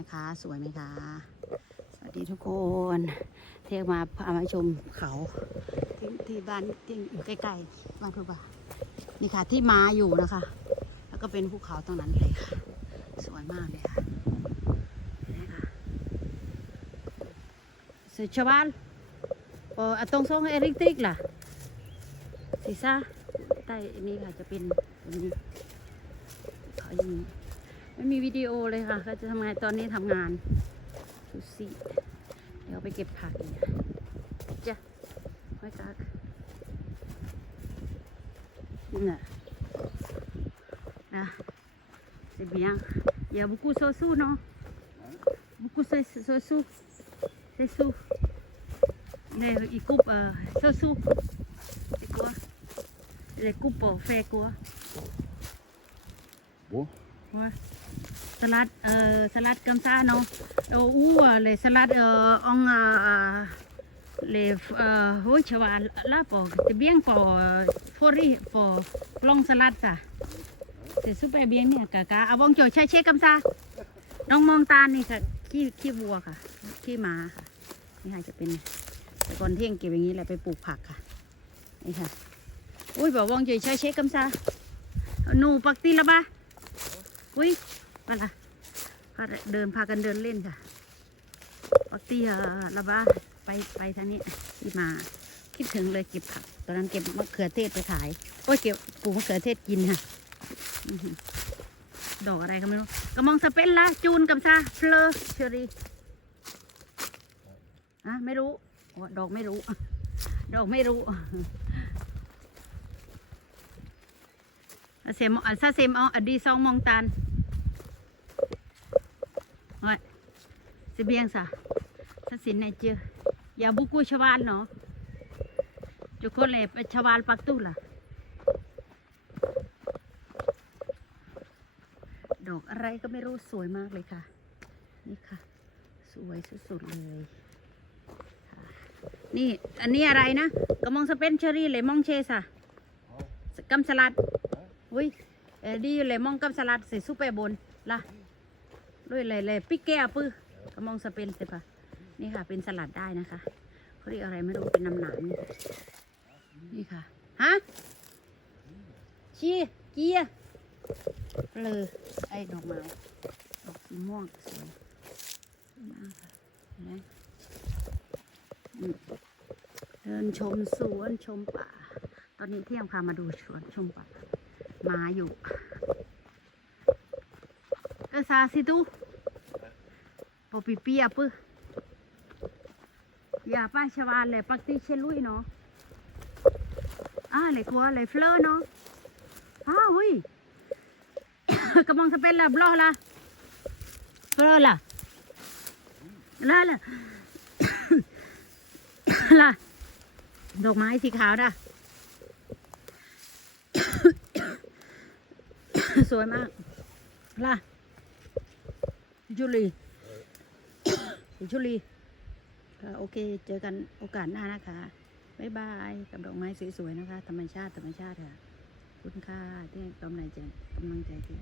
นะคะสวยไหมคะ สวัสดีทุกคน เที่ยวมาพามาชมเขาที่ที่บ้านที่อยู่ใกล้ๆบ้านคือบ้านี่ค่ะที่มาอยู่นะคะ แล้วก็เป็นภูเขาตรงนั้นเลยค่ะ สวยมากเลยค่ะนี่ค่ะสุชวาลพออะตรงซงเอริกติกล่ะสีซ่าใต้นี่ค่ะจะเป็นแบบนี้เขาอย่างนี้ ไม่มีวิดีโอเลยค่ะ ก็จะทำไงตอนนี้ทำงานดูสิเดี๋ยวไปเก็บผักอีกจ้ะไม่กักน่ะนะ c'est bien il y a beaucoup de sous non beaucoup de sous c'est sous les ils coupent euh, sous c'est quoi les coupes pour faire quoi Bon, Ouais. สลัดเ uh, salad comme ça non uh, ou uh, les salades อง en uh, les uh, oui tu vois là pour c'est bien pour uh, forêt pour plong salade ça c'est super เนี่ยกะกะเอาวงโจใช้เช็คกำซาน้องมองตานี่ค่ะขี้ขี้วัวค่ะขี้หมาค่ะนี่ค่ะจะเป็นต่ก่อนเที่ยงเก็บอย่างนี้แหละไปปลูกผักค่ะนี่ค่ะอุ้ยบอกวงโจใช้เช็คกำซาหนูปักตีละบ้าอุ้ย มาละพาเดินพากันเดินเล่นค่ะปกติเออละบ้าไปไปทางนี้ที่มา คิดถึงเลยเก็บผักตอนนั้นเก็บมะเขือเทศไปขายโอ้ยเก็บปลูกมะเขือเทศกินค่ะดอกอะไรก็ไม่รู้กระมองสเปนละจูนกับซาเฟลเชอรี่อะไม่รู้ดอกไม่รู้ ดอกไม่รู้ Ça c'est mon- ça c'est mon- à 10 song montagne. Ouais. เบียงสะสัสินไหนเจออย่าบุกุชาวานเนาะจุกคนเลยไปชาวานปักตู้ล่ะ ดอกอะไรก็ไม่รู้สวยมากเลยค่ะ นี่ค่ะ สวยสุดๆเลยนี่ อันนี้อะไรนะกระมองสเปนเชอรี่เลยมองเชสอะกัมสลัดอุ้ยดีเลยมองกัมสลัดใส่ซุปเปอร์บนละด้วยเลยเลยปิกแก้ปื้อ มองสเปนเสปะนี่ค่ะ เป็นสลัดได้นะคะเขาเรียกอะไรไม่รู้เป็นน้ำหนามนี่นี่ค่ะฮะชีเกียเลยไอ้ดอกไม้ดอกสีม่วงสวยมากค่ะเห็นไหมเดินชมสวนชมป่า ตอนนี้เที่ยงพามาดูสวนชมป่ามาอยู่ก็ซาสิตู ปอปีปีอะปื้อย่าป้าชวาเลยปักติเชลุยเนาะอ่าเลยกลัวเลยเฟลอเนาะอ้าวอุ้ยกำลังจะเป็นละบลอละเฟลอละละละละดอกไม้สีขาวด่ะสวยมากล่ะจุลี จุลีโอเค เจอกันโอกาสหน้านะคะบ๊ายบายกับดอกไม้สวยๆนะคะ ธรรมชาติธรรมชาติค่ะ คุณค่าที่กำลังใจกำลังใจที่